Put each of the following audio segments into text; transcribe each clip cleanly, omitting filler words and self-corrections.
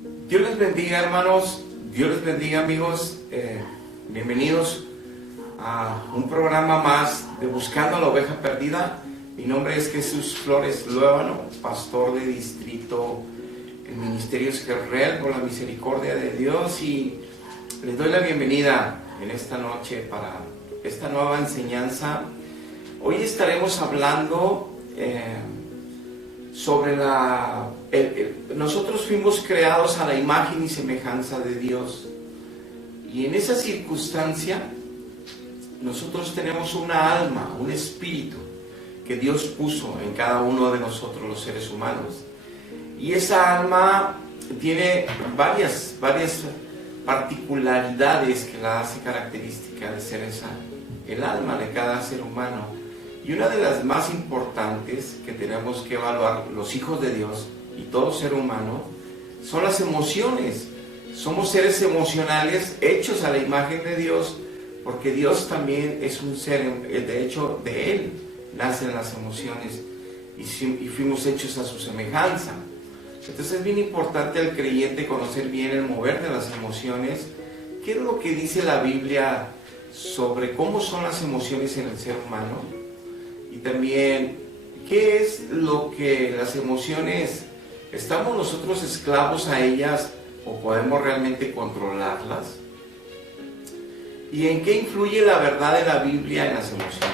Dios les bendiga, hermanos, Dios les bendiga, amigos. Bienvenidos a un programa más de Buscando a la Oveja Perdida. Mi nombre es Jesús Flores Luébano, pastor de distrito en Ministerios Jerreel, por la misericordia de Dios, y les doy la bienvenida en esta noche para esta nueva enseñanza. Hoy estaremos hablando sobre nosotros fuimos creados a la imagen y semejanza de Dios, y en esa circunstancia nosotros tenemos una alma, un espíritu que Dios puso en cada uno de nosotros los seres humanos, y esa alma tiene varias particularidades que la hace característica de ser el alma de cada ser humano. Y una de las más importantes que tenemos que evaluar los hijos de Dios y todo ser humano son las emociones. Somos seres emocionales hechos a la imagen de Dios, porque Dios también es un ser, de hecho de Él nacen las emociones y fuimos hechos a su semejanza. Entonces es bien importante al creyente conocer bien el mover de las emociones. ¿Qué es lo que dice la Biblia sobre cómo son las emociones en el ser humano? Y también, ¿qué es lo que las emociones, estamos nosotros esclavos a ellas o podemos realmente controlarlas? ¿Y en qué influye la verdad de la Biblia en las emociones?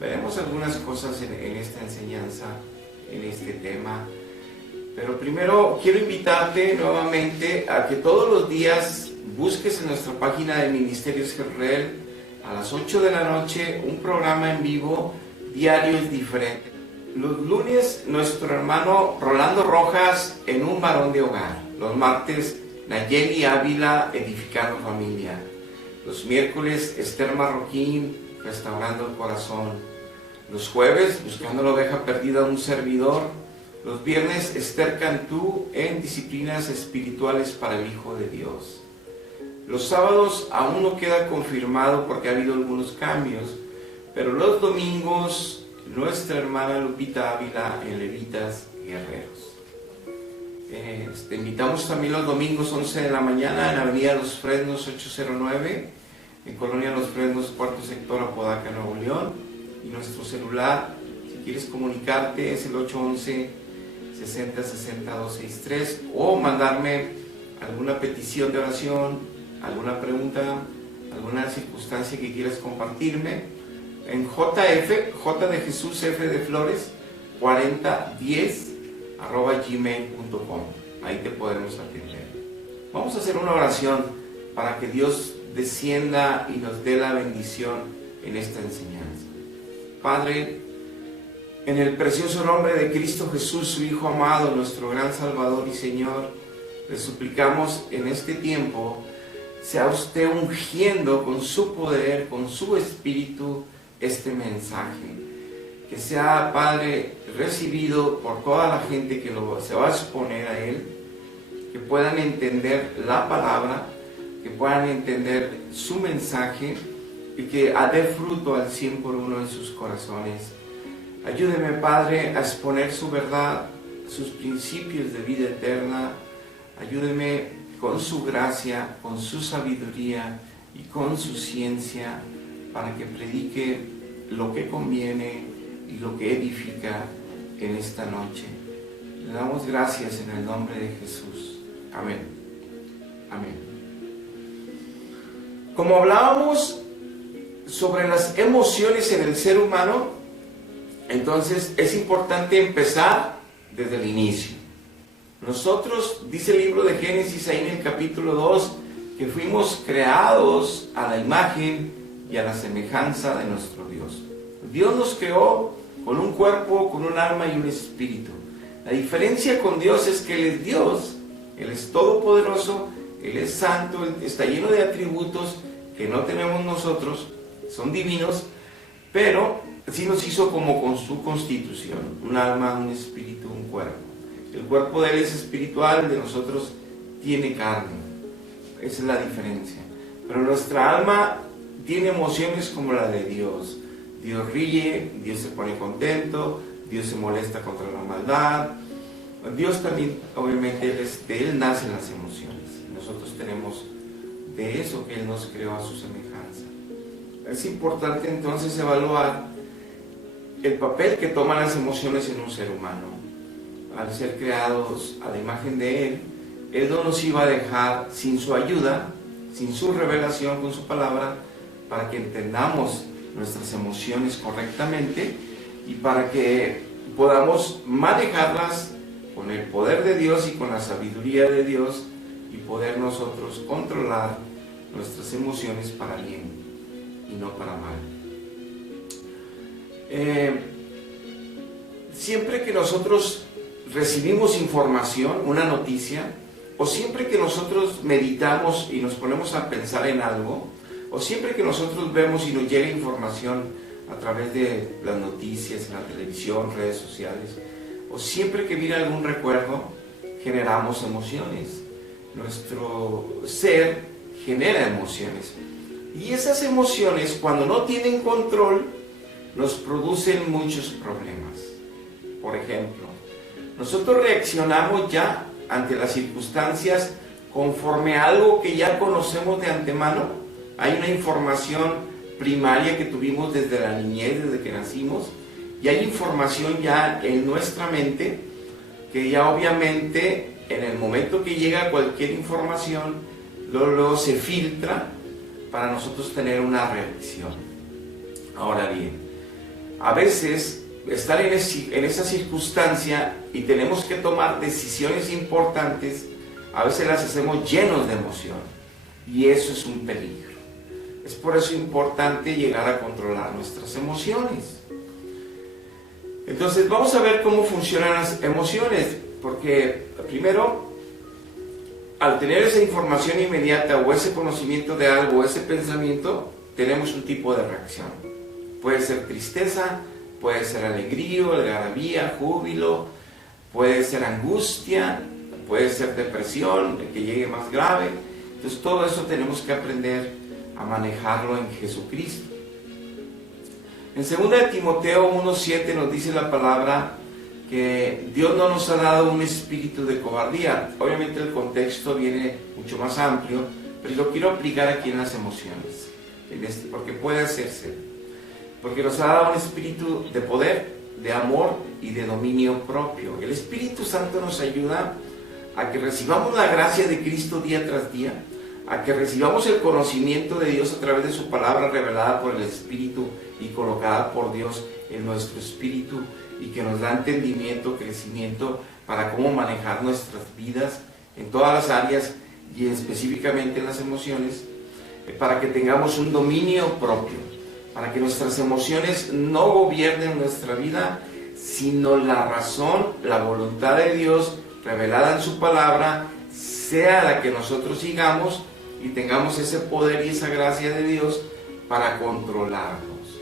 Veremos algunas cosas en esta enseñanza, en este tema. Pero primero quiero invitarte nuevamente a que todos los días busques en nuestra página de Ministerios Jerreel a las 8 de la noche un programa en vivo. Diario es diferente. Los lunes nuestro hermano Rolando Rojas en Un Varón de Hogar. Los martes Nayeli Ávila Edificando Familia. Los miércoles Esther Marroquín Restaurando el Corazón. Los jueves Buscando la Oveja Perdida, un servidor. Los viernes Esther Cantú en Disciplinas Espirituales para el Hijo de Dios. Los sábados aún no queda confirmado porque ha habido algunos cambios, pero los domingos nuestra hermana Lupita Ávila en Levitas Guerreros. Te invitamos también los domingos 11 de la mañana en Avenida Los Fresnos 809, en Colonia Los Fresnos, cuarto sector, Apodaca, Nuevo León. Y nuestro celular, si quieres comunicarte, es el 811-6060-263, o mandarme alguna petición de oración, alguna pregunta, alguna circunstancia que quieras compartirme en JF, J de Jesús, F de Flores, 4010@gmail.com. Ahí te podremos atender. Vamos a hacer una oración para que Dios descienda y nos dé la bendición en esta enseñanza. Padre, en el precioso nombre de Cristo Jesús, su Hijo amado, nuestro gran Salvador y Señor, le suplicamos en este tiempo, sea usted ungiendo con su poder, con su espíritu, este mensaje, que sea, Padre, recibido por toda la gente que se va a exponer a él, que puedan entender la palabra, que puedan entender su mensaje y que dé fruto al 100 por uno en sus corazones. Ayúdeme, Padre, a exponer su verdad, sus principios de vida eterna. Ayúdeme con su gracia, con su sabiduría y con su ciencia, para que predique lo que conviene y lo que edifica en esta noche. Le damos gracias en el nombre de Jesús. Amén. Amén. Como hablábamos sobre las emociones en el ser humano, entonces es importante empezar desde el inicio. Nosotros, dice el libro de Génesis ahí en el capítulo 2, que fuimos creados a la imagen y a la semejanza de nuestro Dios. Dios nos creó con un cuerpo, con un alma y un espíritu. La diferencia con Dios es que Él es Dios, Él es todopoderoso, Él es santo, Él está lleno de atributos que no tenemos nosotros, son divinos, pero sí nos hizo como con su constitución, un alma, un espíritu, un cuerpo. El cuerpo de Él es espiritual, el de nosotros tiene carne. Esa es la diferencia. Pero nuestra alma tiene emociones como la de Dios. Dios ríe, Dios se pone contento, Dios se molesta contra la maldad, Dios también, obviamente, de Él nacen las emociones. Nosotros tenemos de eso que Él nos creó a su semejanza. Es importante entonces evaluar el papel que toman las emociones en un ser humano. Al ser creados a la imagen de Él, Él no nos iba a dejar sin su ayuda, sin su revelación con su palabra, para que entendamos nuestras emociones correctamente y para que podamos manejarlas con el poder de Dios y con la sabiduría de Dios y poder nosotros controlar nuestras emociones para bien y no para mal. Siempre que nosotros recibimos información, una noticia, o siempre que nosotros meditamos y nos ponemos a pensar en algo, o siempre que nosotros vemos y nos llega información a través de las noticias, en la televisión, redes sociales, o siempre que viene algún recuerdo, generamos emociones. Nuestro ser genera emociones. Y esas emociones, cuando no tienen control, nos producen muchos problemas. Por ejemplo, nosotros reaccionamos ya ante las circunstancias conforme a algo que ya conocemos de antemano. Hay una información primaria que tuvimos desde la niñez, desde que nacimos, y hay información ya en nuestra mente que ya obviamente en el momento que llega cualquier información, luego se filtra para nosotros tener una reacción. Ahora bien, a veces estar en esa circunstancia y tenemos que tomar decisiones importantes, a veces las hacemos llenos de emoción y eso es un peligro. Es por eso importante llegar a controlar nuestras emociones. Entonces vamos a ver cómo funcionan las emociones, porque primero, al tener esa información inmediata o ese conocimiento de algo, o ese pensamiento, tenemos un tipo de reacción. Puede ser tristeza, puede ser alegría, algarabía, júbilo, puede ser angustia, puede ser depresión, que llegue más grave. Entonces todo eso tenemos que aprender a manejarlo en Jesucristo. En 2 Timoteo 1:7 nos dice la palabra que Dios no nos ha dado un espíritu de cobardía. Obviamente el contexto viene mucho más amplio, pero lo quiero aplicar aquí en las emociones, porque puede hacerse. Porque nos ha dado un espíritu de poder, de amor y de dominio propio. El Espíritu Santo nos ayuda a que recibamos la gracia de Cristo día tras día, a que recibamos el conocimiento de Dios a través de su palabra revelada por el Espíritu y colocada por Dios en nuestro espíritu, y que nos da entendimiento, crecimiento para cómo manejar nuestras vidas en todas las áreas y específicamente en las emociones, para que tengamos un dominio propio, para que nuestras emociones no gobiernen nuestra vida, sino la razón, la voluntad de Dios revelada en su palabra sea la que nosotros sigamos y tengamos ese poder y esa gracia de Dios para controlarnos,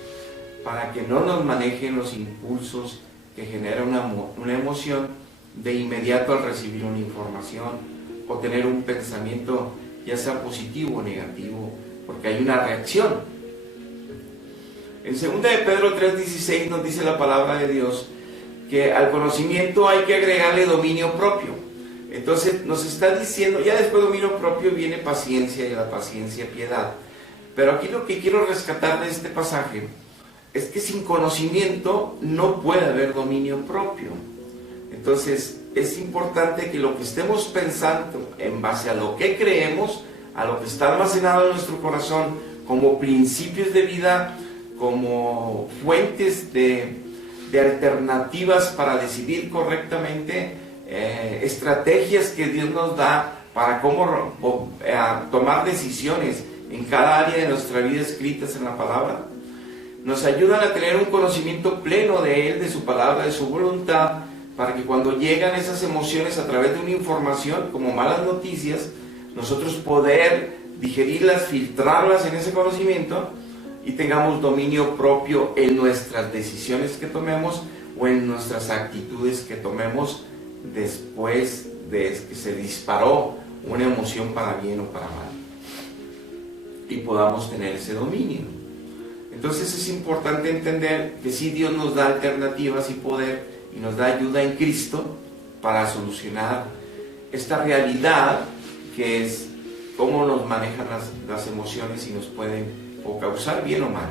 para que no nos manejen los impulsos que genera una emoción de inmediato al recibir una información o tener un pensamiento ya sea positivo o negativo, porque hay una reacción. En 2 de Pedro 3:16 nos dice la palabra de Dios que al conocimiento hay que agregarle dominio propio. Entonces nos está diciendo, ya después de dominio propio viene paciencia, y la paciencia piedad. Pero aquí lo que quiero rescatar de este pasaje es que sin conocimiento no puede haber dominio propio. Entonces es importante que lo que estemos pensando en base a lo que creemos, a lo que está almacenado en nuestro corazón como principios de vida, como fuentes de alternativas para decidir correctamente, estrategias que Dios nos da para cómo tomar decisiones en cada área de nuestra vida escritas en la palabra. Nos ayudan a tener un conocimiento pleno de Él, de su palabra, de su voluntad, para que cuando llegan esas emociones a través de una información como malas noticias, nosotros poder digerirlas, filtrarlas en ese conocimiento y tengamos dominio propio en nuestras decisiones que tomemos o en nuestras actitudes que tomemos después de que se disparó una emoción para bien o para mal, y podamos tener ese dominio. Entonces es importante entender que sí, Dios nos da alternativas y poder y nos da ayuda en Cristo, para solucionar esta realidad que es cómo nos manejan las emociones y nos pueden o causar bien o mal.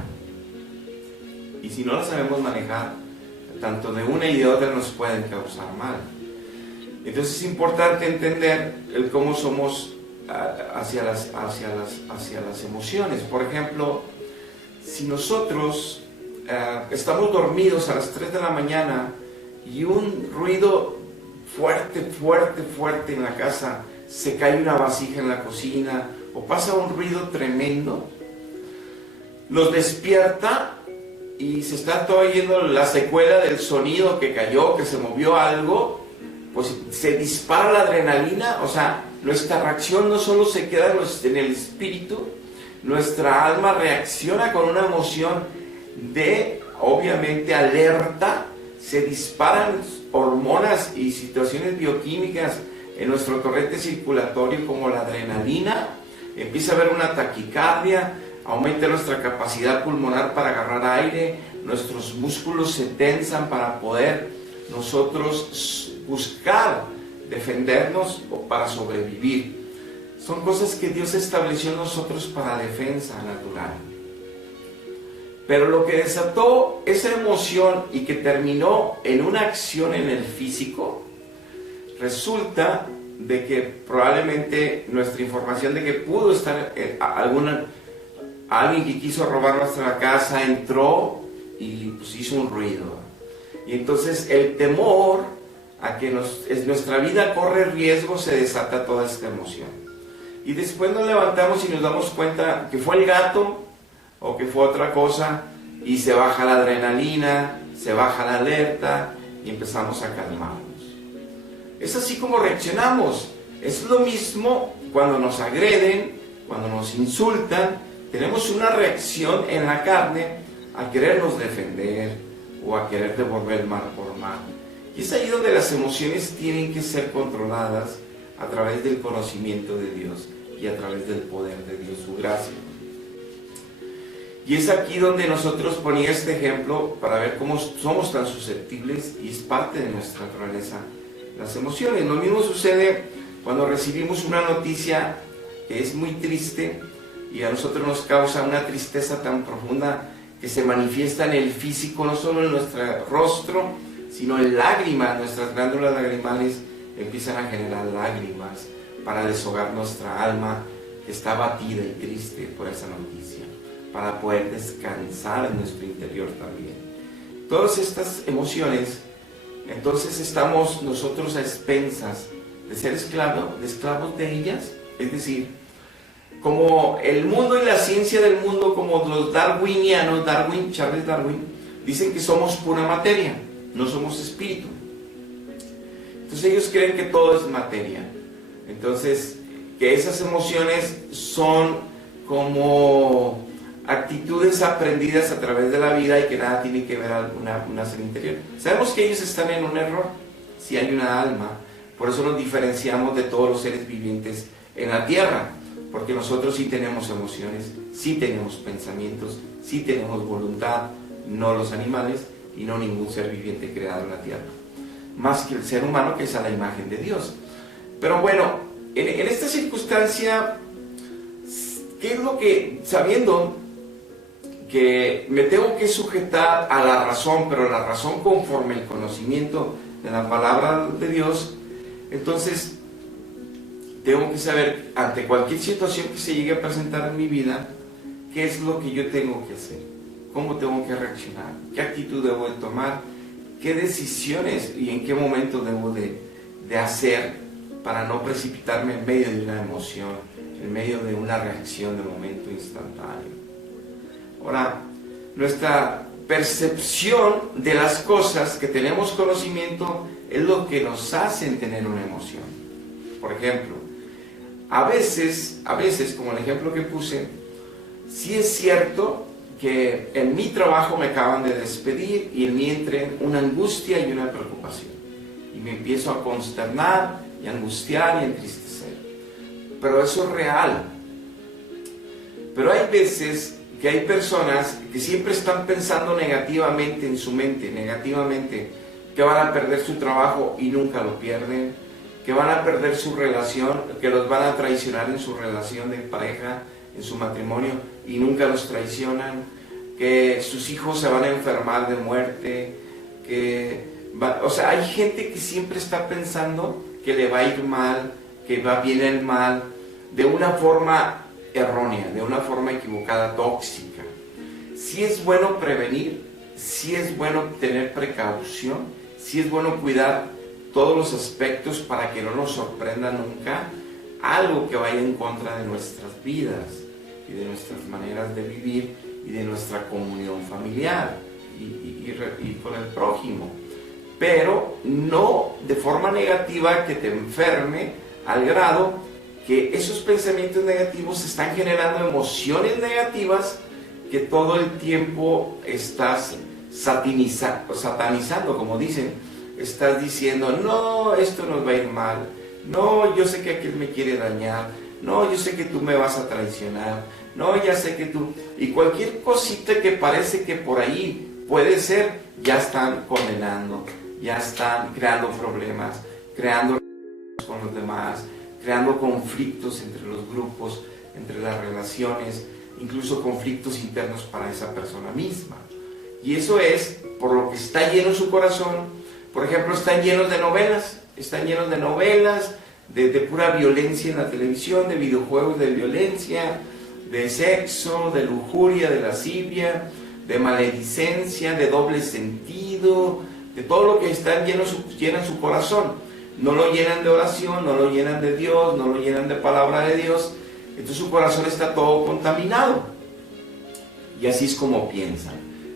Y si no las sabemos manejar, tanto de una y de otra nos pueden causar mal. Entonces es importante entender el cómo somos hacia las emociones. Por ejemplo, si nosotros estamos dormidos a las 3 de la mañana y un ruido fuerte en la casa, se cae una vasija en la cocina o pasa un ruido tremendo, nos despierta y se está oyendo la secuela del sonido que cayó, que se movió algo, pues se dispara la adrenalina. O sea, nuestra reacción no solo se queda en el espíritu, nuestra alma reacciona con una emoción de, obviamente, alerta. Se disparan hormonas y situaciones bioquímicas en nuestro torrente circulatorio como la adrenalina, empieza a haber una taquicardia, aumenta nuestra capacidad pulmonar para agarrar aire, nuestros músculos se tensan para poder nosotros buscar defendernos o para sobrevivir. Son cosas que Dios estableció en nosotros para defensa natural. Pero lo que desató esa emoción y que terminó en una acción en el físico, resulta de que probablemente nuestra información de que pudo estar alguien que quiso robar nuestra casa entró y pues hizo un ruido. Y entonces el temor a que nuestra vida corre riesgo, se desata toda esta emoción. Y después nos levantamos y nos damos cuenta que fue el gato o que fue otra cosa, y se baja la adrenalina, se baja la alerta y empezamos a calmarnos. Es así como reaccionamos. Es lo mismo cuando nos agreden, cuando nos insultan. Tenemos una reacción en la carne a querernos defender o a querer devolver mal por mal. Y es ahí donde las emociones tienen que ser controladas a través del conocimiento de Dios y a través del poder de Dios, su gracia. Y es aquí donde nosotros ponía este ejemplo para ver cómo somos tan susceptibles, y es parte de nuestra naturaleza las emociones. Lo mismo sucede cuando recibimos una noticia que es muy triste y a nosotros nos causa una tristeza tan profunda que se manifiesta en el físico, no solo en nuestro rostro, sino en lágrimas. Nuestras glándulas lagrimales empiezan a generar lágrimas para deshogar nuestra alma que está abatida y triste por esa noticia, para poder descansar en nuestro interior también. Todas estas emociones, entonces estamos nosotros a expensas de ser esclavos de ellas. Es decir, como el mundo y la ciencia del mundo, como los darwinianos, Charles Darwin, dicen que somos pura materia, no somos espíritu. Entonces ellos creen que todo es materia. Entonces, que esas emociones son como actitudes aprendidas a través de la vida y que nada tiene que ver con una ser interior. Sabemos que ellos están en un error, si hay una alma. Por eso nos diferenciamos de todos los seres vivientes en la tierra, porque nosotros sí tenemos emociones, sí tenemos pensamientos, sí tenemos voluntad, no los animales y no ningún ser viviente creado en la tierra, más que el ser humano, que es a la imagen de Dios. Pero bueno, en esta circunstancia, ¿qué es lo que, sabiendo que me tengo que sujetar a la razón, pero la razón conforme el conocimiento de la palabra de Dios, entonces tengo que saber, ante cualquier situación que se llegue a presentar en mi vida, qué es lo que yo tengo que hacer, cómo tengo que reaccionar, qué actitud debo de tomar, qué decisiones y en qué momento debo de hacer para no precipitarme en medio de una emoción, en medio de una reacción de momento instantáneo. Ahora, nuestra percepción de las cosas que tenemos conocimiento es lo que nos hace tener una emoción. Por ejemplo, a veces, como el ejemplo que puse, sí es cierto que en mi trabajo me acaban de despedir y en mí entra una angustia y una preocupación. Y me empiezo a consternar y a angustiar y a entristecer. Pero eso es real. Pero hay veces que hay personas que siempre están pensando negativamente en su mente, negativamente, que van a perder su trabajo y nunca lo pierden, que van a perder su relación, que los van a traicionar en su relación de pareja, en su matrimonio, y nunca los traicionan, que sus hijos se van a enfermar de muerte, o sea, hay gente que siempre está pensando que le va a ir mal, que va bien el mal, de una forma errónea, de una forma equivocada, tóxica. Sí es bueno prevenir, sí es bueno tener precaución, sí es bueno cuidar todos los aspectos para que no nos sorprenda nunca algo que vaya en contra de nuestras vidas y de nuestras maneras de vivir y de nuestra comunión familiar y con el prójimo, pero no de forma negativa que te enferme al grado que esos pensamientos negativos están generando emociones negativas que todo el tiempo estás satanizando, como dicen. Estás diciendo, no, esto nos va a ir mal, no, yo sé que aquel me quiere dañar, no, yo sé que tú me vas a traicionar, no, ya sé que tú... Y cualquier cosita que parece que por ahí puede ser, ya están condenando, ya están creando problemas, creando con los demás, creando conflictos entre los grupos, entre las relaciones, incluso conflictos internos para esa persona misma. Y eso es por lo que está lleno su corazón. Por ejemplo, están llenos de novelas, de pura violencia en la televisión, de videojuegos de violencia, de sexo, de lujuria, de lascivia, de maledicencia, de doble sentido, de todo lo que llena su corazón. No lo llenan de oración, no lo llenan de Dios, no lo llenan de palabra de Dios. Entonces su corazón está todo contaminado. Y así es como piensan.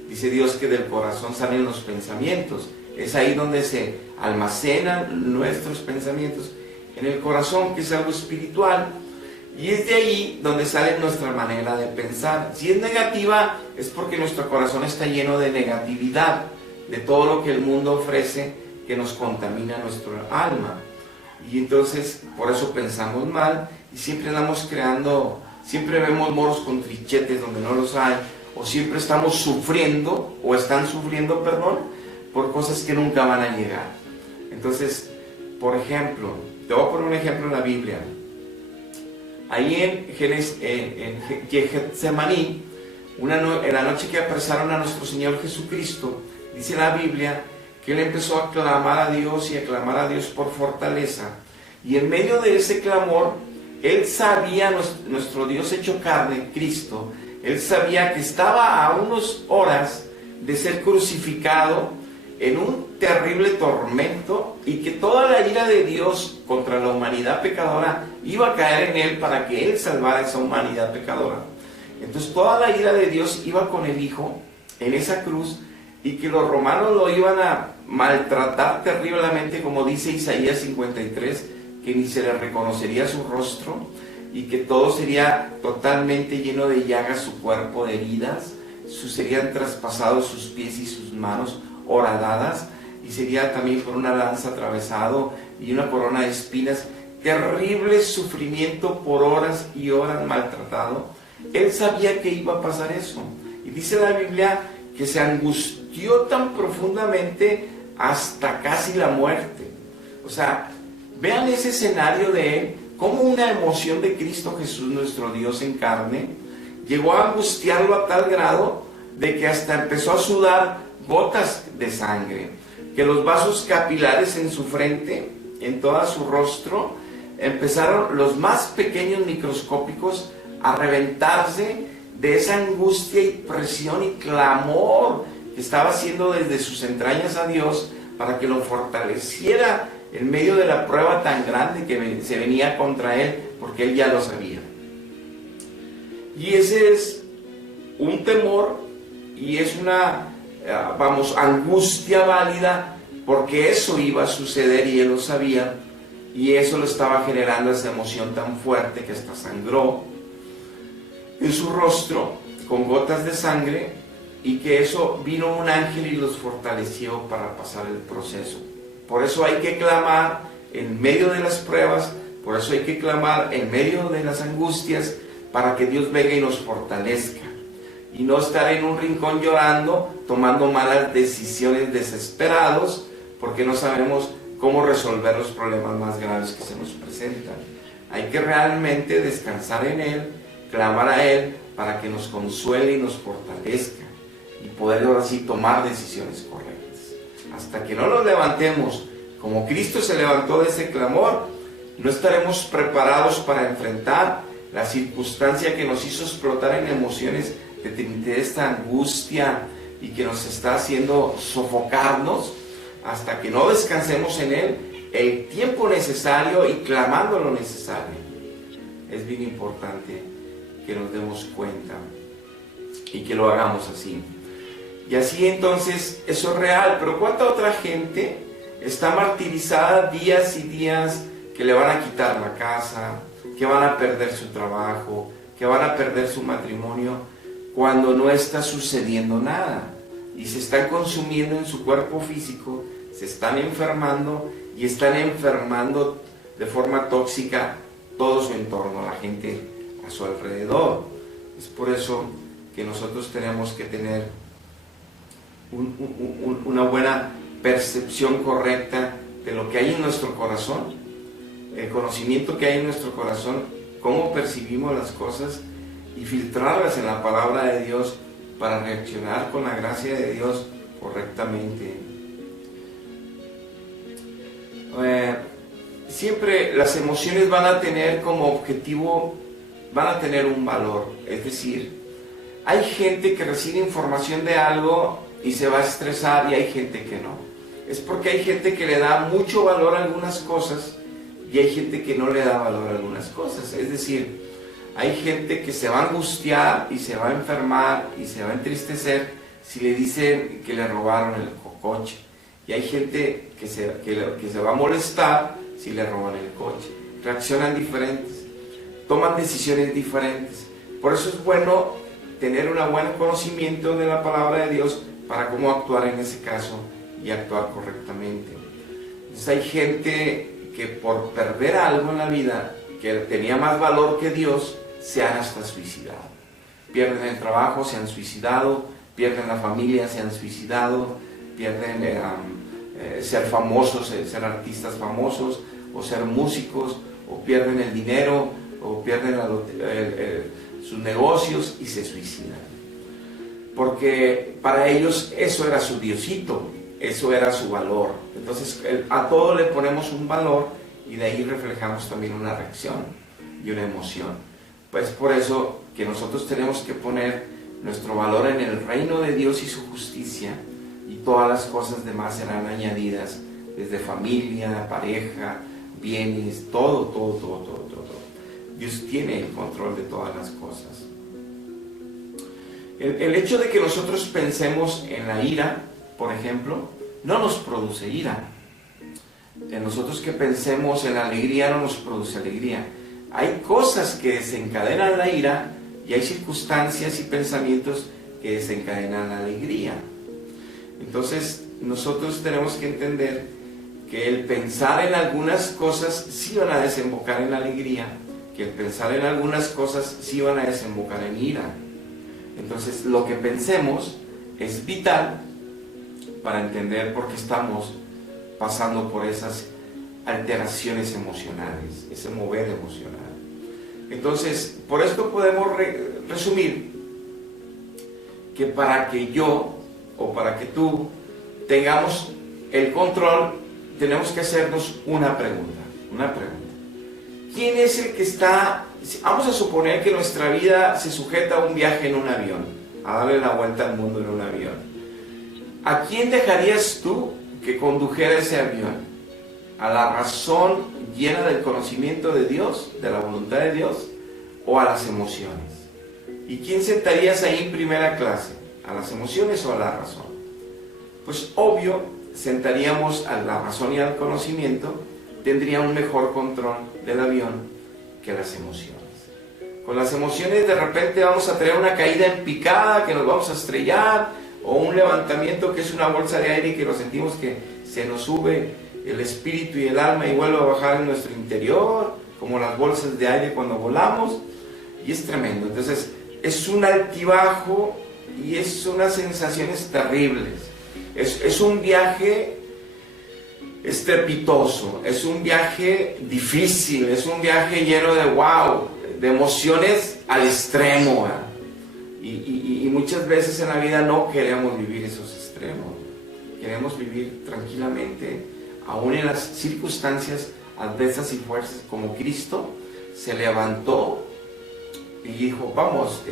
Dice Dios que del corazón salen los pensamientos. Es ahí donde se almacenan nuestros pensamientos, en el corazón, que es algo espiritual. Y es de ahí donde sale nuestra manera de pensar. Si es negativa, es porque nuestro corazón está lleno de negatividad, de todo lo que el mundo ofrece, que nos contamina nuestro alma. Y entonces, por eso pensamos mal, y siempre andamos creando, siempre vemos moros con trichetes donde no los hay, o siempre estamos sufriendo, o están sufriendo, perdón, por cosas que nunca van a llegar. Entonces, por ejemplo, te voy a poner un ejemplo en la Biblia. Ahí en Getsemaní, en la noche que apresaron a nuestro Señor Jesucristo, dice la Biblia que Él empezó a clamar a Dios y a clamar a Dios por fortaleza. Y en medio de ese clamor, Él sabía, nuestro Dios hecho carne, Cristo, Él sabía que estaba a unas horas de ser crucificado en un terrible tormento, y que toda la ira de Dios contra la humanidad pecadora iba a caer en Él para que Él salvara a esa humanidad pecadora. Entonces toda la ira de Dios iba con el Hijo en esa cruz, y que los romanos lo iban a maltratar terriblemente, como dice Isaías 53, que ni se le reconocería su rostro, y que todo sería totalmente lleno de llagas, su cuerpo de heridas, serían traspasados sus pies y sus manos, horadadas, y sería también por una lanza atravesado y una corona de espinas. Terrible sufrimiento por horas y horas, maltratado. Él sabía que iba a pasar eso, y dice la Biblia que se angustió tan profundamente hasta casi la muerte. O sea, vean ese escenario de Él, como una emoción de Cristo Jesús, nuestro Dios en carne, llegó a angustiarlo a tal grado de que hasta empezó a sudar gotas de sangre, que los vasos capilares en su frente, en todo su rostro, empezaron, los más pequeños microscópicos, a reventarse de esa angustia y presión y clamor que estaba haciendo desde sus entrañas a Dios para que lo fortaleciera en medio de la prueba tan grande que se venía contra él, porque él ya lo sabía. Y ese es un temor, y es una angustia válida, porque eso iba a suceder y él lo sabía, y eso lo estaba generando esa emoción tan fuerte que hasta sangró en su rostro con gotas de sangre, y que eso vino un ángel y los fortaleció para pasar el proceso. Por eso hay que clamar en medio de las pruebas, por eso hay que clamar en medio de las angustias, para que Dios venga y nos fortalezca, y no estar en un rincón llorando, tomando malas decisiones desesperados, porque no sabemos cómo resolver los problemas más graves que se nos presentan. Hay que realmente descansar en Él, clamar a Él para que nos consuele y nos fortalezca y poder ahora sí tomar decisiones correctas. Hasta que no nos levantemos como Cristo se levantó de ese clamor, no estaremos preparados para enfrentar la circunstancia que nos hizo explotar en emociones de esta angustia y que nos está haciendo sofocarnos, hasta que no descansemos en Él el tiempo necesario y clamando lo necesario. Es bien importante que nos demos cuenta y que lo hagamos así. Y así entonces eso es real. Pero ¿cuánta otra gente está martirizada días y días que le van a quitar la casa, que van a perder su trabajo, que van a perder su matrimonio, cuando no está sucediendo nada? Y se están consumiendo en su cuerpo físico, se están enfermando y están enfermando de forma tóxica todo su entorno, la gente a su alrededor. Es por eso que nosotros tenemos que tener una buena percepción correcta de lo que hay en nuestro corazón, el conocimiento que hay en nuestro corazón, cómo percibimos las cosas y filtrarlas en la palabra de Dios para reaccionar con la gracia de Dios correctamente. Siempre las emociones van a tener como objetivo, van a tener un valor. Es decir, hay gente que recibe información de algo y se va a estresar y hay gente que no. Es porque hay gente que le da mucho valor a algunas cosas y hay gente que no le da valor a algunas cosas. Es decir, hay gente que se va a angustiar y se va a enfermar y se va a entristecer si le dicen que le robaron el coche. Y hay gente que se va a molestar si le roban el coche. Reaccionan diferentes, toman decisiones diferentes. Por eso es bueno tener un buen conocimiento de la palabra de Dios para cómo actuar en ese caso y actuar correctamente. Entonces hay gente que por perder algo en la vida que tenía más valor que Dios, se han hasta suicidado. Pierden el trabajo, se han suicidado, pierden la familia, se han suicidado, pierden ser famosos, ser artistas famosos, o ser músicos, o pierden el dinero, o pierden sus negocios y se suicidan. Porque para ellos eso era su diosito, eso era su valor. Entonces a todo le ponemos un valor y de ahí reflejamos también una reacción y una emoción. Pues por eso que nosotros tenemos que poner nuestro valor en el reino de Dios y su justicia, y todas las cosas demás serán añadidas, desde familia, pareja, bienes, todo. Dios tiene el control de todas las cosas. El hecho de que nosotros pensemos en la ira, por ejemplo, no nos produce ira. Nosotros que pensemos en la alegría no nos produce alegría. Hay cosas que desencadenan la ira y hay circunstancias y pensamientos que desencadenan la alegría. Entonces nosotros tenemos que entender que el pensar en algunas cosas sí van a desembocar en la alegría, que el pensar en algunas cosas sí van a desembocar en ira. Entonces lo que pensemos es vital para entender por qué estamos pasando por esas alteraciones emocionales, ese mover emocional. Entonces, por esto podemos resumir que para que yo o para que tú tengamos el control, tenemos que hacernos una pregunta. ¿Quién es el que está? Vamos a suponer que nuestra vida se sujeta a un viaje en un avión, a darle la vuelta al mundo en un avión. ¿A quién dejarías tú que condujera ese avión? ¿A la razón llena del conocimiento de Dios, de la voluntad de Dios, o a las emociones? ¿Y quién sentarías ahí en primera clase? ¿A las emociones o a la razón? Pues obvio, sentaríamos a la razón y al conocimiento, tendría un mejor control del avión que las emociones. Con las emociones de repente vamos a tener una caída en picada, que nos vamos a estrellar, o un levantamiento que es una bolsa de aire y que lo sentimos que se nos sube el espíritu y el alma y vuelve a bajar en nuestro interior, como las bolsas de aire cuando volamos, y es tremendo. Entonces es un altibajo y es unas sensaciones terribles. Es un viaje estrepitoso, es un viaje difícil, es un viaje lleno de wow, de emociones al extremo, ¿verdad? Y muchas veces en la vida no queremos vivir esos extremos, queremos vivir tranquilamente, aún en las circunstancias adversas y fuertes, como Cristo se levantó y dijo, vamos,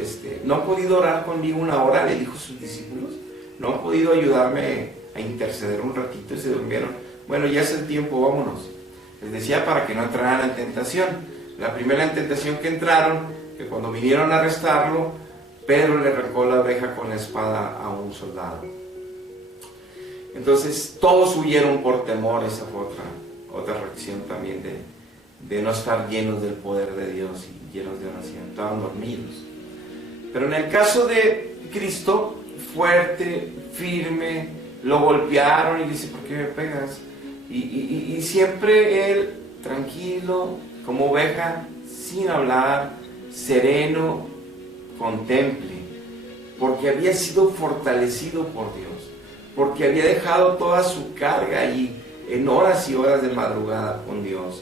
no han podido orar conmigo una hora, le dijo a sus discípulos, no han podido ayudarme a interceder un ratito, y se durmieron. Bueno, ya es el tiempo, vámonos. Les decía para que no entraran en tentación. La primera en tentación que entraron, que cuando vinieron a arrestarlo, Pedro le arrancó la oreja con la espada a un soldado. Entonces todos huyeron por temor. Esa fue otra reacción también de no estar llenos del poder de Dios y llenos de oración. Estaban dormidos. Pero en el caso de Cristo, fuerte, firme, lo golpearon y dice, ¿por qué me pegas? Y siempre él, tranquilo, como oveja, sin hablar, sereno, contemple, porque había sido fortalecido por Dios, porque había dejado toda su carga allí, en horas y horas de madrugada con Dios.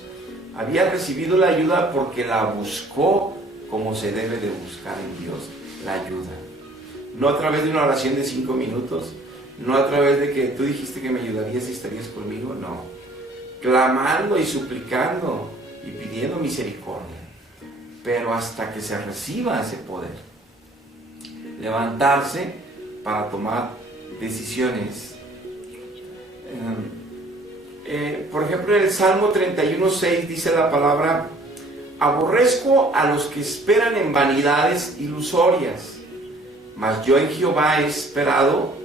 Había recibido la ayuda porque la buscó como se debe de buscar en Dios, la ayuda. No a través de una oración de 5 minutos, no a través de que tú dijiste que me ayudarías y estarías conmigo, no. Clamando y suplicando y pidiendo misericordia, pero hasta que se reciba ese poder. Levantarse para tomar decisiones. Por ejemplo, en el Salmo 31:6 dice la palabra, aborrezco a los que esperan en vanidades ilusorias, mas yo en Jehová he esperado.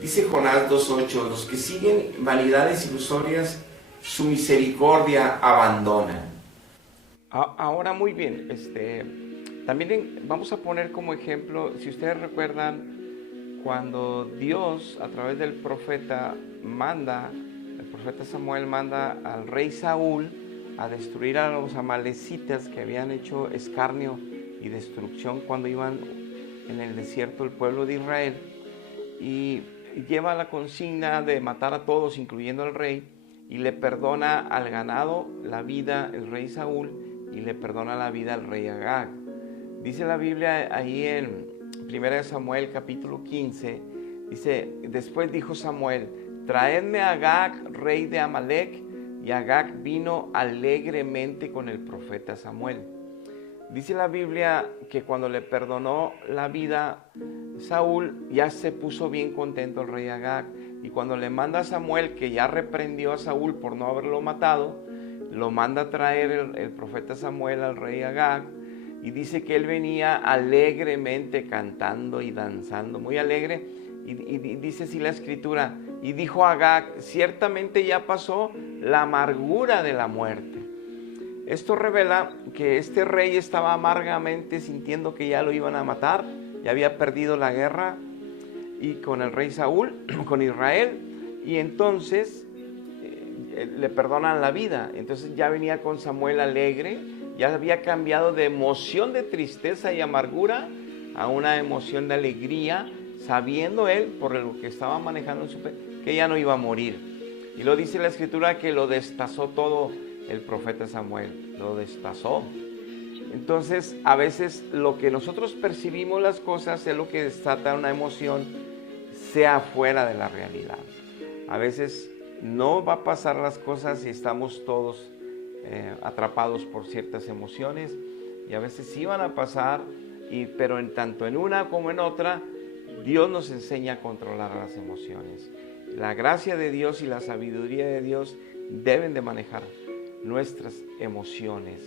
Dice Jonás 2:8, los que siguen vanidades ilusorias, su misericordia abandonan. Ahora muy bien, también vamos a poner como ejemplo, si ustedes recuerdan, cuando Dios a través del profeta el profeta Samuel manda al rey Saúl a destruir a los amalecitas que habían hecho escarnio y destrucción cuando iban en el desierto el pueblo de Israel, y lleva la consigna de matar a todos, incluyendo al rey, y le perdona al ganado la vida el rey Saúl y le perdona la vida al rey Agag. Dice la Biblia ahí en 1 Samuel capítulo 15, dice, después dijo Samuel, traedme a Agag, rey de Amalec, y Agag vino alegremente con el profeta Samuel. Dice la Biblia que cuando le perdonó la vida Saúl, ya se puso bien contento el rey Agag, y cuando le manda a Samuel, que ya reprendió a Saúl por no haberlo matado, lo manda a traer el profeta Samuel al rey Agag, y dice que él venía alegremente cantando y danzando, muy alegre, y dice así la escritura, y dijo Agag, ciertamente ya pasó la amargura de la muerte. Esto revela que este rey estaba amargamente sintiendo que ya lo iban a matar, ya había perdido la guerra y con el rey Saúl, con Israel, y entonces le perdonan la vida. Entonces ya venía con Samuel alegre, ya había cambiado de emoción de tristeza y amargura a una emoción de alegría, sabiendo él, por lo que estaba manejando en su que ya no iba a morir. Y lo dice la escritura que lo destazó todo el profeta Samuel, lo destazó. Entonces, a veces lo que nosotros percibimos las cosas es lo que desata una emoción, sea fuera de la realidad. A veces no va a pasar las cosas y estamos todos atrapados por ciertas emociones, y a veces sí van a pasar, pero tanto en una como en otra, Dios nos enseña a controlar las emociones. La gracia de Dios y la sabiduría de Dios deben de manejar nuestras emociones.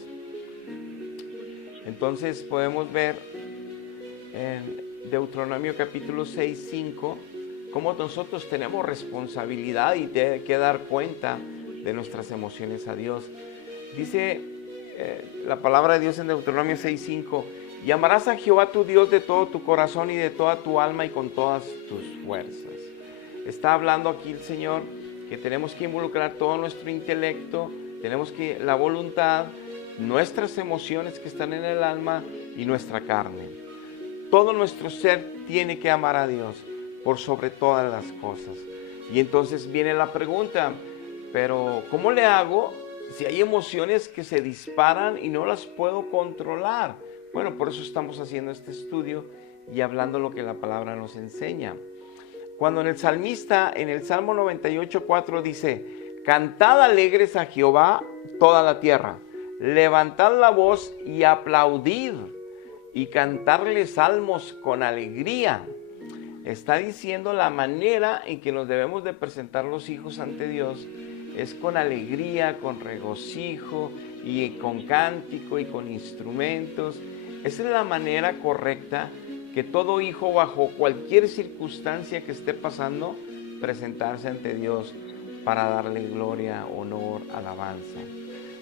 Entonces podemos ver en Deuteronomio capítulo 6:5 cómo nosotros tenemos responsabilidad y que dar cuenta de nuestras emociones a Dios. Dice la palabra de Dios en Deuteronomio 6:5, y amarás a Jehová tu Dios de todo tu corazón y de toda tu alma y con todas tus fuerzas. Está hablando aquí el Señor que tenemos que involucrar todo nuestro intelecto, tenemos que la voluntad, nuestras emociones que están en el alma y nuestra carne. Todo nuestro ser tiene que amar a Dios por sobre todas las cosas. Y entonces viene la pregunta, pero ¿cómo le hago si hay emociones que se disparan y no las puedo controlar? Bueno, por eso estamos haciendo este estudio y hablando lo que la palabra nos enseña. Cuando en el salmista, en el Salmo 98:4 dice: cantad alegres a Jehová toda la tierra, levantad la voz y aplaudid, y cantarle salmos con alegría. Está diciendo la manera en que nos debemos de presentar los hijos ante Dios es con alegría, con regocijo y con cántico y con instrumentos. Esa es la manera correcta que todo hijo, bajo cualquier circunstancia que esté pasando, presentarse ante Dios para darle gloria, honor, alabanza.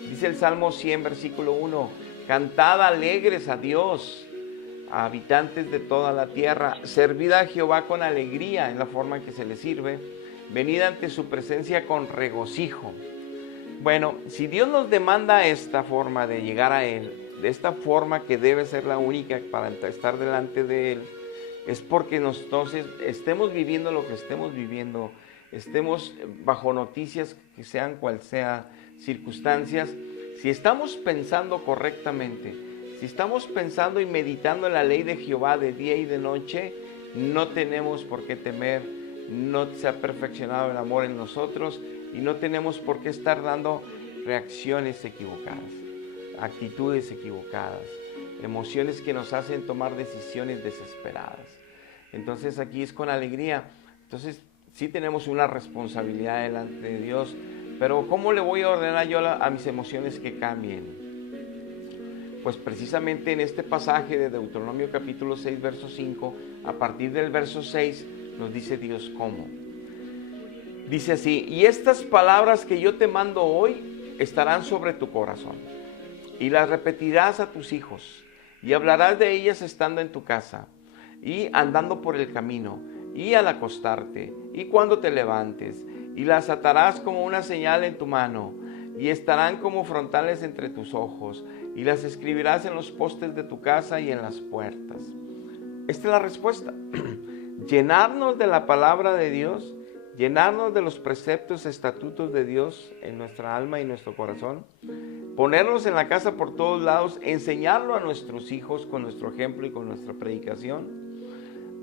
Dice el Salmo 100, versículo 1: cantad alegres a Dios, a habitantes de toda la tierra, servid a Jehová con alegría, en la forma en que se le sirve, venid ante su presencia con regocijo. Bueno, si Dios nos demanda esta forma de llegar a Él, de esta forma que debe ser la única para estar delante de Él, es porque entonces estemos viviendo lo que estemos viviendo, estemos bajo noticias que sean cual sea circunstancias. Si estamos pensando correctamente, si estamos pensando y meditando en la ley de Jehová de día y de noche, no tenemos por qué temer, no se ha perfeccionado el amor en nosotros y no tenemos por qué estar dando reacciones equivocadas, actitudes equivocadas, emociones que nos hacen tomar decisiones desesperadas. Entonces aquí es con alegría. Entonces sí tenemos una responsabilidad delante de Dios, pero ¿cómo le voy a ordenar yo a mis emociones que cambien? Pues precisamente en este pasaje de Deuteronomio capítulo 6, verso 5, a partir del verso 6, nos dice Dios cómo. Dice así: y estas palabras que yo te mando hoy estarán sobre tu corazón, y las repetirás a tus hijos, y hablarás de ellas estando en tu casa, y andando por el camino, y al acostarte, y cuando te levantes, y las atarás como una señal en tu mano, y estarán como frontales entre tus ojos, y las escribirás en los postes de tu casa y en las puertas. Esta es la respuesta. Llenarnos de la palabra de Dios, llenarnos de los preceptos, estatutos de Dios en nuestra alma y nuestro corazón, ponernos en la casa por todos lados, enseñarlo a nuestros hijos con nuestro ejemplo y con nuestra predicación,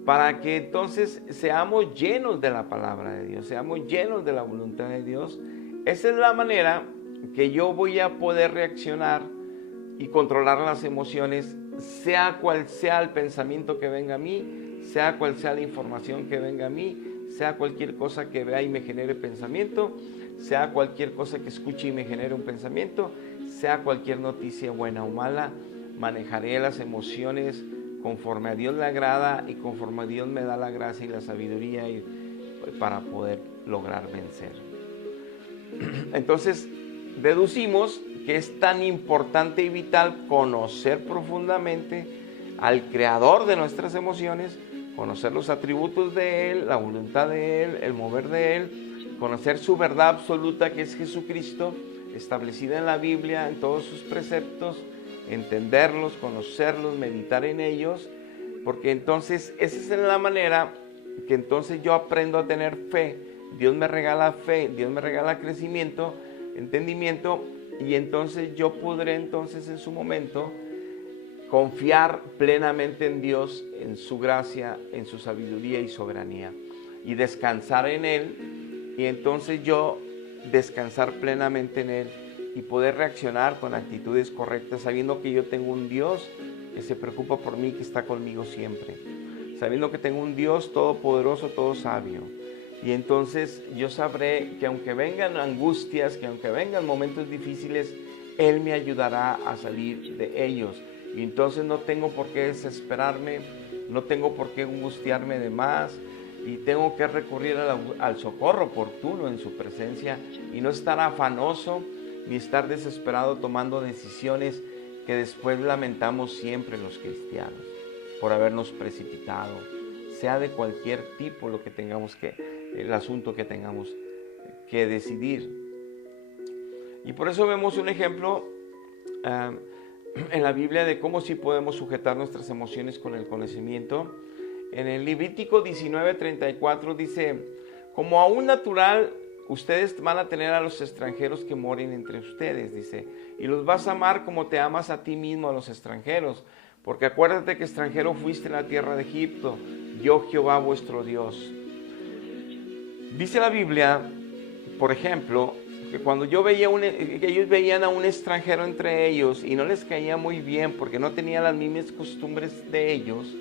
para que entonces seamos llenos de la palabra de Dios, seamos llenos de la voluntad de Dios. Esa es la manera que yo voy a poder reaccionar y controlar las emociones, sea cual sea el pensamiento que venga a mí, sea cual sea la información que venga a mí, sea cualquier cosa que vea y me genere pensamiento, sea cualquier cosa que escuche y me genere un pensamiento, sea cualquier noticia buena o mala, manejaré las emociones conforme a Dios le agrada y conforme a Dios me da la gracia y la sabiduría para poder lograr vencer. Entonces, deducimos que es tan importante y vital conocer profundamente al creador de nuestras emociones, conocer los atributos de Él, la voluntad de Él, el mover de Él, conocer su verdad absoluta que es Jesucristo, establecida en la Biblia, en todos sus preceptos, entenderlos, conocerlos, meditar en ellos, porque entonces esa es la manera que entonces yo aprendo a tener fe. Dios me regala fe, Dios me regala crecimiento, entendimiento, y entonces yo podré entonces en su momento confiar plenamente en Dios, en su gracia, en su sabiduría y soberanía, y descansar en Él, y entonces yo descansar plenamente en Él y poder reaccionar con actitudes correctas, sabiendo que yo tengo un Dios que se preocupa por mí, que está conmigo siempre, sabiendo que tengo un Dios todopoderoso, todo sabio. Y entonces yo sabré que aunque vengan angustias, que aunque vengan momentos difíciles, Él me ayudará a salir de ellos. Y entonces no tengo por qué desesperarme, no tengo por qué angustiarme de más, y tengo que recurrir al socorro oportuno en su presencia y no estar afanoso ni estar desesperado tomando decisiones que después lamentamos siempre los cristianos por habernos precipitado, sea de cualquier tipo lo que tengamos el asunto que tengamos que decidir. Y por eso vemos un ejemplo en la Biblia de cómo sí podemos sujetar nuestras emociones con el conocimiento. En el Levítico 19:34 dice: como a un natural ustedes van a tener a los extranjeros que moren entre ustedes, dice, y los vas a amar como te amas a ti mismo a los extranjeros, porque acuérdate que extranjero fuiste en la tierra de Egipto, yo Jehová vuestro Dios. Dice la Biblia, por ejemplo, que cuando que ellos veían a un extranjero entre ellos y no les caía muy bien porque no tenía las mismas costumbres de ellos,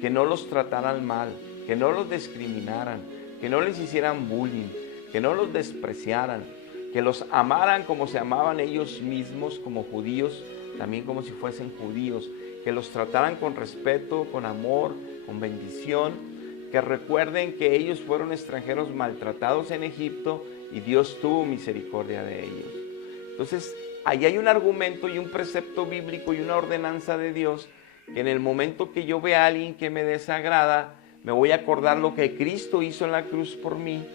que no los trataran mal, que no los discriminaran, que no les hicieran bullying, que no los despreciaran, que los amaran como se amaban ellos mismos como judíos, también como si fuesen judíos, que los trataran con respeto, con amor, con bendición, que recuerden que ellos fueron extranjeros maltratados en Egipto y Dios tuvo misericordia de ellos. Entonces, ahí hay un argumento y un precepto bíblico y una ordenanza de Dios, que en el momento que yo vea a alguien que me desagrada, me voy a acordar lo que Cristo hizo en la cruz por mí,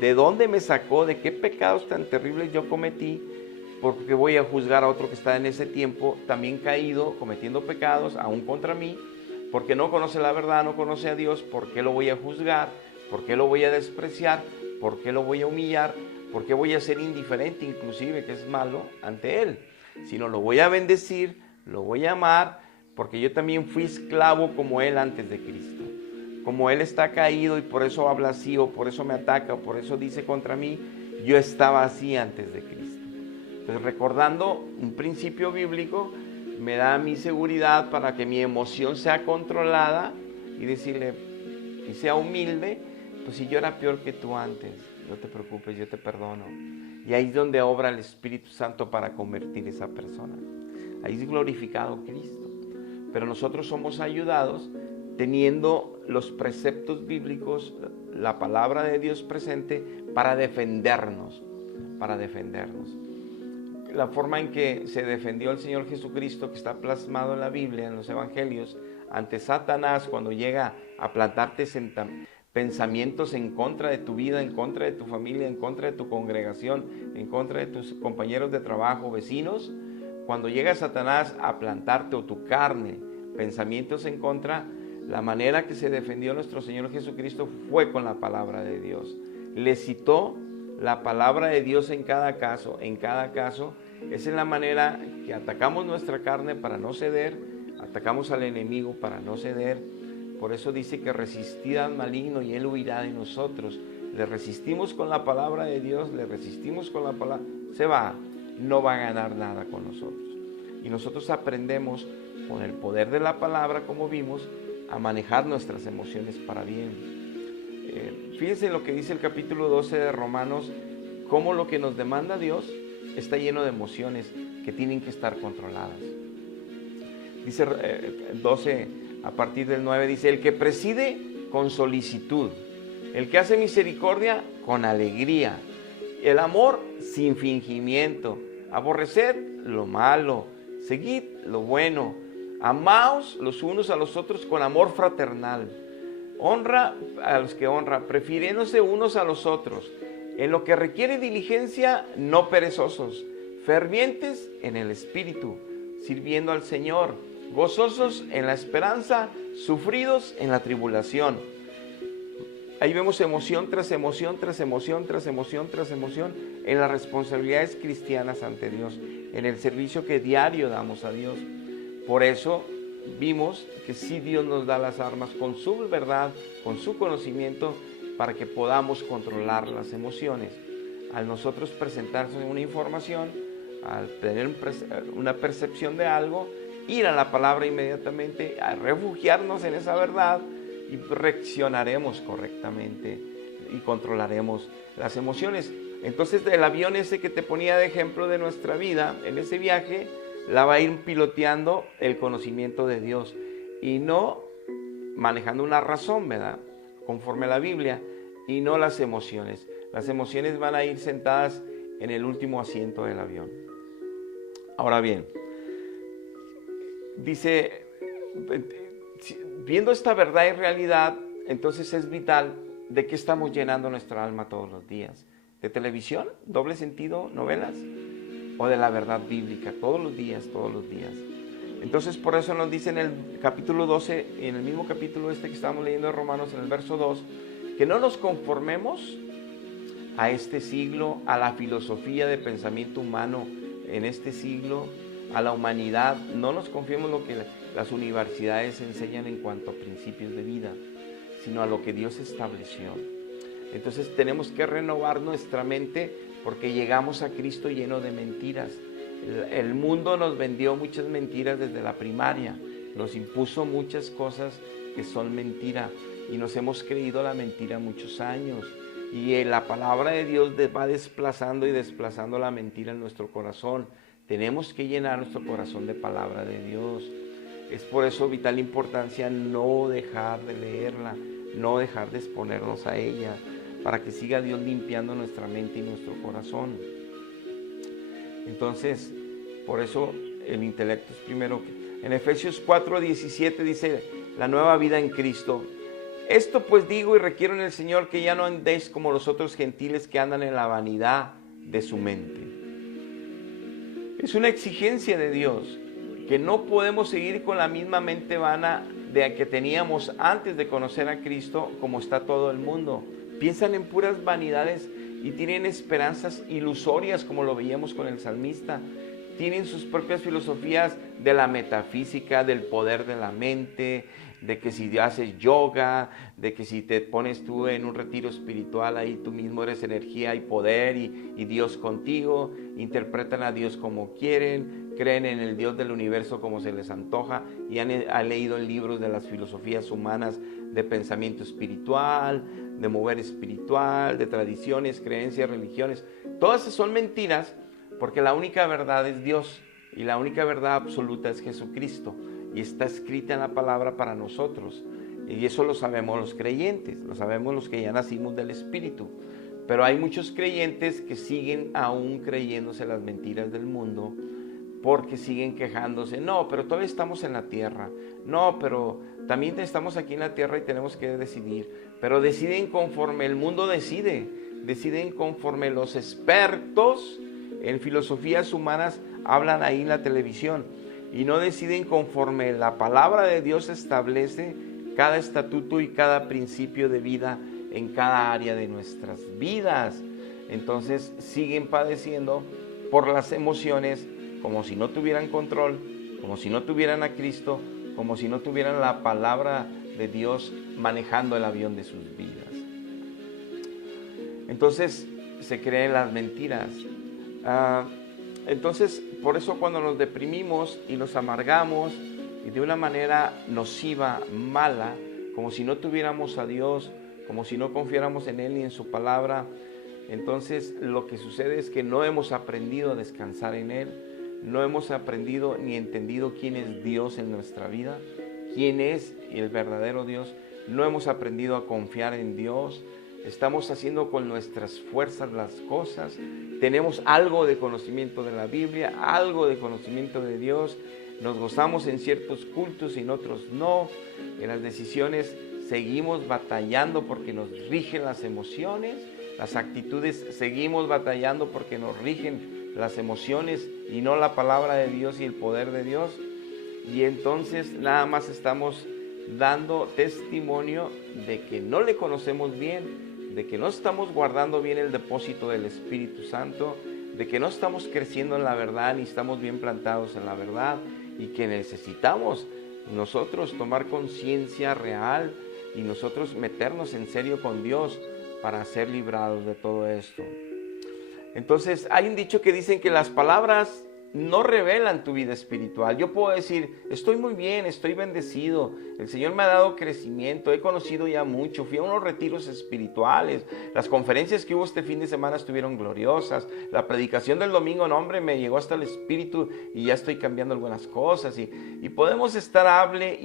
de dónde me sacó, de qué pecados tan terribles yo cometí, porque voy a juzgar a otro que está en ese tiempo también caído, cometiendo pecados, aún contra mí, porque no conoce la verdad, no conoce a Dios. ¿Por qué lo voy a juzgar? ¿Por qué lo voy a despreciar? ¿Por qué lo voy a humillar? ¿Por qué voy a ser indiferente, inclusive, que es malo, ante Él? Sino lo voy a bendecir, lo voy a amar, porque yo también fui esclavo como Él antes de Cristo. Como Él está caído y por eso habla así, o por eso me ataca, o por eso dice contra mí, yo estaba así antes de Cristo. Entonces, recordando un principio bíblico, me da mi seguridad para que mi emoción sea controlada y decirle, y sea humilde, pues si yo era peor que tú antes, no te preocupes, yo te perdono. Y ahí es donde obra el Espíritu Santo para convertir esa persona. Ahí es glorificado Cristo. Pero nosotros somos ayudados teniendo los preceptos bíblicos, la palabra de Dios presente para defendernos, La forma en que se defendió el Señor Jesucristo, que está plasmado en la Biblia, en los Evangelios, ante Satanás cuando llega a plantarte pensamientos en contra de tu vida, en contra de tu familia, en contra de tu congregación, en contra de tus compañeros de trabajo, vecinos. Cuando llega Satanás a plantarte, o tu carne, pensamientos en contra, la manera que se defendió nuestro Señor Jesucristo fue con la palabra de Dios. Le citó la palabra de Dios en cada caso. Esa es la manera que atacamos nuestra carne para no ceder, atacamos al enemigo para no ceder. Por eso dice que resistid al maligno y él huirá de nosotros. Le resistimos con la palabra de Dios, le resistimos con la palabra, no va a ganar nada con nosotros. Y nosotros aprendemos con el poder de la palabra, como vimos, a manejar nuestras emociones para bien. Fíjense en lo que dice el capítulo 12 de Romanos, cómo lo que nos demanda Dios está lleno de emociones que tienen que estar controladas. Dice 12, a partir del 9, dice, el que preside con solicitud, el que hace misericordia con alegría, el amor sin fingimiento, aborreced lo malo, seguid lo bueno, amaos los unos a los otros con amor fraternal, honra a los que honra, prefiriéndose unos a los otros, en lo que requiere diligencia, no perezosos, fervientes en el espíritu, sirviendo al Señor, gozosos en la esperanza, sufridos en la tribulación. Ahí vemos emoción tras emoción, tras emoción, tras emoción, tras emoción, en las responsabilidades cristianas ante Dios, en el servicio que diario damos a Dios. Por eso vimos que sí, Dios nos da las armas con su verdad, con su conocimiento, para que podamos controlar las emociones. Al nosotros presentarnos una información, al tener una percepción de algo, ir a la palabra inmediatamente, a refugiarnos en esa verdad, y reaccionaremos correctamente y controlaremos las emociones. Entonces, el avión ese que te ponía de ejemplo de nuestra vida, en ese viaje, la va a ir piloteando el conocimiento de Dios y no manejando una razón, ¿verdad? Conforme a la Biblia, y no las emociones. Las emociones van a ir sentadas en el último asiento del avión. Ahora bien, dice, viendo esta verdad y realidad, entonces es vital de qué estamos llenando nuestra alma todos los días. ¿De televisión? ¿Doble sentido? ¿Novelas? ¿O de la verdad bíblica? Todos los días, todos los días. Entonces, por eso nos dice en el capítulo 12, en el mismo capítulo que estamos leyendo de Romanos, en el verso 2, que no nos conformemos a este siglo, a la filosofía de pensamiento humano en este siglo, a la humanidad. No nos confiemos en lo que las universidades enseñan en cuanto a principios de vida, sino a lo que Dios estableció. Entonces tenemos que renovar nuestra mente porque llegamos a Cristo lleno de mentiras. El mundo nos vendió muchas mentiras desde la primaria, nos impuso muchas cosas que son mentira y nos hemos creído la mentira muchos años. Y la palabra de Dios va desplazando y desplazando la mentira en nuestro corazón. Tenemos que llenar nuestro corazón de palabra de Dios. Es por eso vital importancia no dejar de leerla, no dejar de exponernos a ella, para que siga Dios limpiando nuestra mente y nuestro corazón. Entonces, por eso el intelecto es primero. En Efesios 4:17 dice, la nueva vida en Cristo. Esto pues digo y requiero en el Señor que ya no andéis como los otros gentiles que andan en la vanidad de su mente. Es una exigencia de Dios, que no podemos seguir con la misma mente vana de que teníamos antes de conocer a Cristo, como está todo el mundo. Piensan en puras vanidades y tienen esperanzas ilusorias, como lo veíamos con el salmista. Tienen sus propias filosofías de la metafísica, del poder de la mente, de que si haces yoga, de que si te pones tú en un retiro espiritual, ahí tú mismo eres energía y poder y Dios contigo. Interpretan a Dios como quieren, creen en el Dios del universo como se les antoja y han leído libros de las filosofías humanas de pensamiento espiritual, de mover espiritual, de tradiciones, creencias, religiones. Todas esas son mentiras, porque la única verdad es Dios y la única verdad absoluta es Jesucristo y está escrita en la palabra para nosotros, y eso lo sabemos los creyentes, lo sabemos los que ya nacimos del Espíritu. Pero hay muchos creyentes que siguen aún creyéndose las mentiras del mundo, porque siguen quejándose. No, pero todavía estamos en la tierra. No, pero también estamos aquí en la tierra y tenemos que decidir. Pero deciden conforme el mundo decide. Deciden conforme los expertos en filosofías humanas hablan ahí en la televisión. Y no deciden conforme la palabra de Dios establece cada estatuto y cada principio de vida en cada área de nuestras vidas. Entonces siguen padeciendo por las emociones, como si no tuvieran control, como si no tuvieran a Cristo, como si no tuvieran la palabra de Dios manejando el avión de sus vidas. Entonces se creen las mentiras. Entonces, por eso cuando nos deprimimos y nos amargamos y de una manera nociva, mala, como si no tuviéramos a Dios, como si no confiáramos en Él ni en su palabra, entonces lo que sucede es que no hemos aprendido a descansar en Él, no hemos aprendido ni entendido quién es Dios en nuestra vida, quién es el verdadero Dios, no hemos aprendido a confiar en Dios. Estamos haciendo con nuestras fuerzas las cosas, tenemos algo de conocimiento de la Biblia, algo de conocimiento de Dios, nos gozamos en ciertos cultos y en otros no, en las decisiones seguimos batallando porque nos rigen las emociones, las actitudes seguimos batallando porque nos rigen las emociones y no la palabra de Dios y el poder de Dios, y entonces nada más estamos dando testimonio de que no le conocemos bien, de que no estamos guardando bien el depósito del Espíritu Santo, de que no estamos creciendo en la verdad ni estamos bien plantados en la verdad y que necesitamos nosotros tomar conciencia real y nosotros meternos en serio con Dios para ser librados de todo esto. Entonces hay un dicho que dicen que las palabras no revelan tu vida espiritual. Yo puedo decir, estoy muy bien, estoy bendecido, el Señor me ha dado crecimiento, he conocido ya mucho, fui a unos retiros espirituales, las conferencias que hubo este fin de semana estuvieron gloriosas, la predicación del domingo, no hombre, me llegó hasta el espíritu y ya estoy cambiando algunas cosas, y podemos estar hable,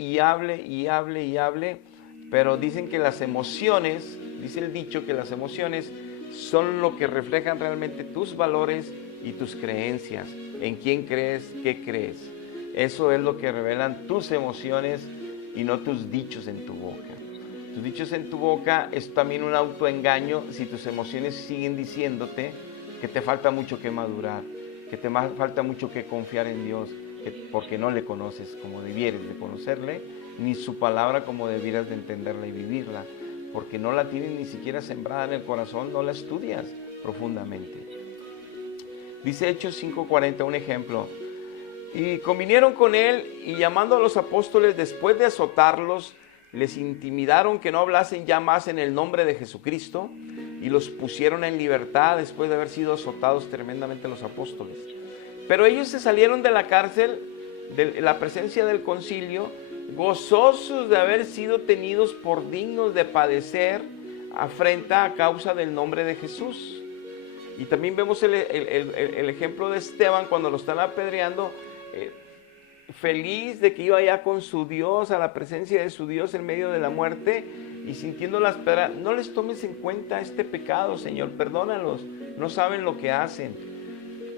pero dicen que las emociones, dice el dicho que las emociones son lo que reflejan realmente tus valores y tus creencias. ¿En quién crees? ¿Qué crees? Eso es lo que revelan tus emociones y no tus dichos en tu boca. Tus dichos en tu boca es también un autoengaño si tus emociones siguen diciéndote que te falta mucho que madurar, que te falta mucho que confiar en Dios, porque no le conoces como debieres de conocerle, ni su palabra como debieras de entenderla y vivirla. porque no la tienes ni siquiera sembrada en el corazón, no la estudias profundamente. Dice Hechos 5:40, un ejemplo. Y convinieron con él, y llamando a los apóstoles, después de azotarlos, les intimidaron que no hablasen ya más en el nombre de Jesucristo, y los pusieron en libertad después de haber sido azotados tremendamente los apóstoles. Pero ellos se salieron de la cárcel, de la presencia del concilio, gozosos de haber sido tenidos por dignos de padecer afrenta a causa del nombre de Jesús. Y también vemos el ejemplo de Esteban cuando lo están apedreando, feliz de que iba ya con su Dios, a la presencia de su Dios en medio de la muerte, y sintiendo las pedras. No les tomes en cuenta este pecado, Señor, perdónalos, no saben lo que hacen.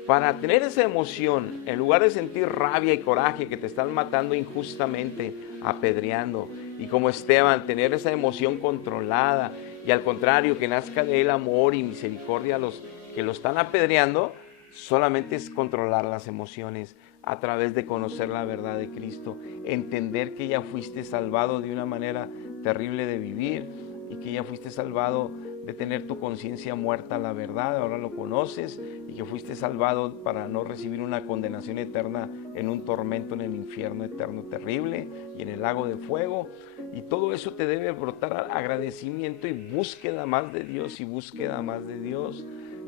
Para tener esa emoción, en lugar de sentir rabia y coraje que te están matando injustamente, apedreando, y como Esteban, tener esa emoción controlada, y al contrario, que nazca de él amor y misericordia a los que lo están apedreando, solamente es controlar las emociones a través de conocer la verdad de Cristo, entender que ya fuiste salvado de una manera terrible de vivir, y que ya fuiste salvado de tener tu conciencia muerta a la verdad, ahora lo conoces, y que fuiste salvado para no recibir una condenación eterna en un tormento en el infierno eterno terrible y en el lago de fuego. Y todo eso te debe brotar agradecimiento y búsqueda más de Dios, y búsqueda más de Dios.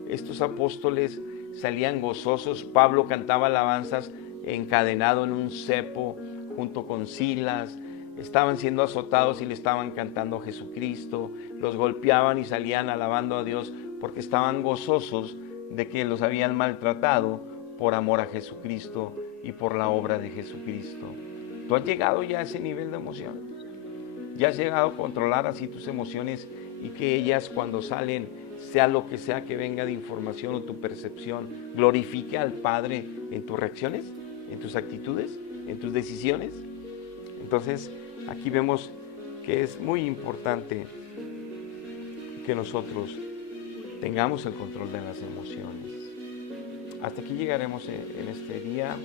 Estos apóstoles salían gozosos. Pablo cantaba alabanzas encadenado en un cepo junto con Silas. Estaban siendo azotados y le estaban cantando a Jesucristo. Los golpeaban y salían alabando a Dios porque estaban gozosos de que los habían maltratado por amor a Jesucristo y por la obra de Jesucristo. ¿Tú has llegado ya a ese nivel de emoción? ¿Ya has llegado a controlar así tus emociones y que ellas, cuando salen, sea lo que sea que venga de información o tu percepción, glorifique al Padre en tus reacciones, en tus actitudes, en tus decisiones? Entonces, aquí vemos que es muy importante que nosotros tengamos el control de las emociones. Hasta aquí llegaremos en este día.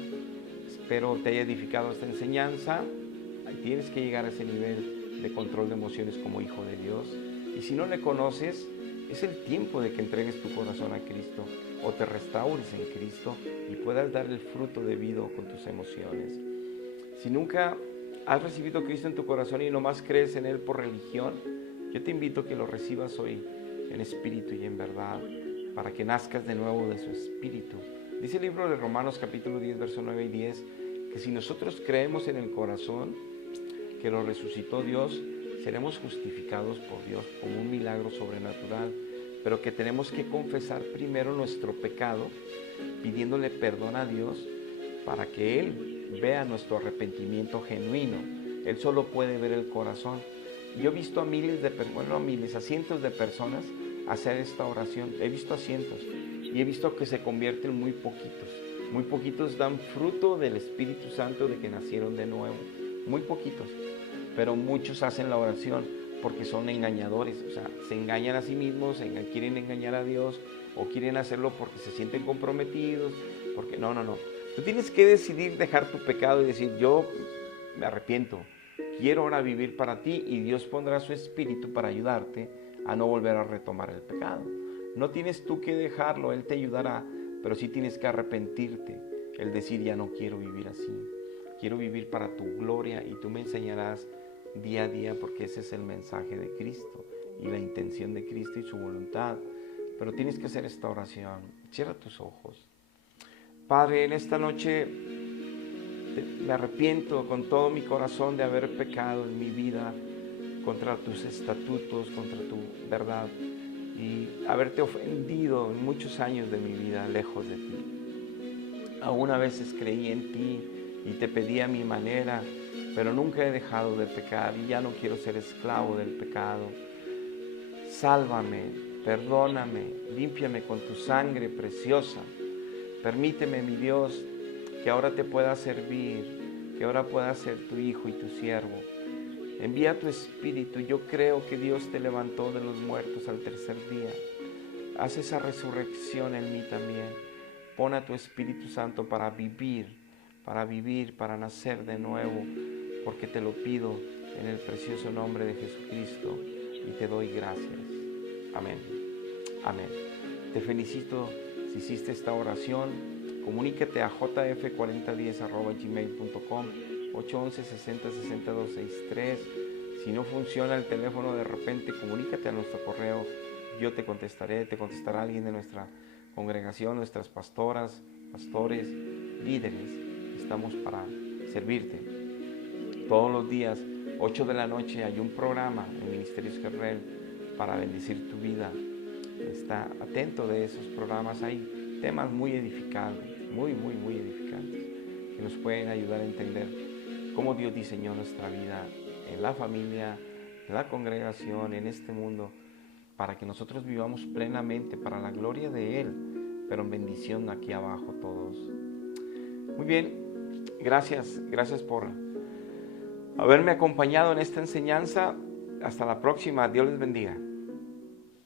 Espero te haya edificado esta enseñanza. Ahí tienes que llegar a ese nivel de control de emociones como hijo de Dios. Y si no le conoces, es el tiempo de que entregues tu corazón a Cristo o te restaures en Cristo y puedas dar el fruto debido con tus emociones. Si nunca has recibido a Cristo en tu corazón y nomás crees en Él por religión, yo te invito a que lo recibas hoy en espíritu y en verdad, para que nazcas de nuevo de su espíritu. Dice el libro de Romanos capítulo 10, verso 9 y 10, que si nosotros creemos en el corazón que lo resucitó Dios, seremos justificados por Dios como un milagro sobrenatural, pero que tenemos que confesar primero nuestro pecado, pidiéndole perdón a Dios para que Él vea nuestro arrepentimiento genuino. Él solo puede ver el corazón. Yo he visto a cientos de personas hacer esta oración. He visto a cientos y he visto que se convierten muy poquitos. Muy poquitos dan fruto del Espíritu Santo de que nacieron de nuevo. Muy poquitos. Pero muchos hacen la oración porque son engañadores. O sea, se engañan a sí mismos, quieren engañar a Dios, o quieren hacerlo porque se sienten comprometidos. Porque no. Tú tienes que decidir dejar tu pecado y decir: yo me arrepiento, quiero ahora vivir para ti, y Dios pondrá su espíritu para ayudarte a no volver a retomar el pecado. No tienes tú que dejarlo, Él te ayudará, pero sí tienes que arrepentirte, el decir: ya no quiero vivir así, quiero vivir para tu gloria, y tú me enseñarás día a día, porque ese es el mensaje de Cristo y la intención de Cristo y su voluntad. Pero tienes que hacer esta oración. Cierra tus ojos. Padre, en esta noche me arrepiento con todo mi corazón de haber pecado en mi vida contra tus estatutos, contra tu verdad, y haberte ofendido en muchos años de mi vida lejos de ti. Aún a veces creí en ti y te pedí a mi manera, pero nunca he dejado de pecar y ya no quiero ser esclavo del pecado. Sálvame, perdóname, límpiame con tu sangre preciosa. Permíteme, mi Dios, que ahora te pueda servir, que ahora pueda ser tu hijo y tu siervo. Envía tu espíritu. Yo creo que Dios te levantó de los muertos al tercer día. Haz esa resurrección en mí también. Pon a tu Espíritu Santo para vivir, para nacer de nuevo, porque te lo pido en el precioso nombre de Jesucristo. y te doy gracias. Amén. Amén. Te felicito si hiciste esta oración. Comunícate a jf4010@gmail.com, 811-60-60-263. Si no funciona el teléfono de repente, comunícate a nuestro correo. Yo te contestará alguien de nuestra congregación, nuestras pastoras, pastores, líderes. Estamos para servirte. Todos los días, 8 de la noche, hay un programa en Ministerios Jerrel para bendecir tu vida. Está atento de esos programas. Hay temas muy edificantes, muy edificantes, que nos pueden ayudar a entender cómo Dios diseñó nuestra vida en la familia, en la congregación, en este mundo, para que nosotros vivamos plenamente para la gloria de Él, pero en bendición aquí abajo todos. Muy bien, gracias por haberme acompañado en esta enseñanza. Hasta la próxima, Dios les bendiga.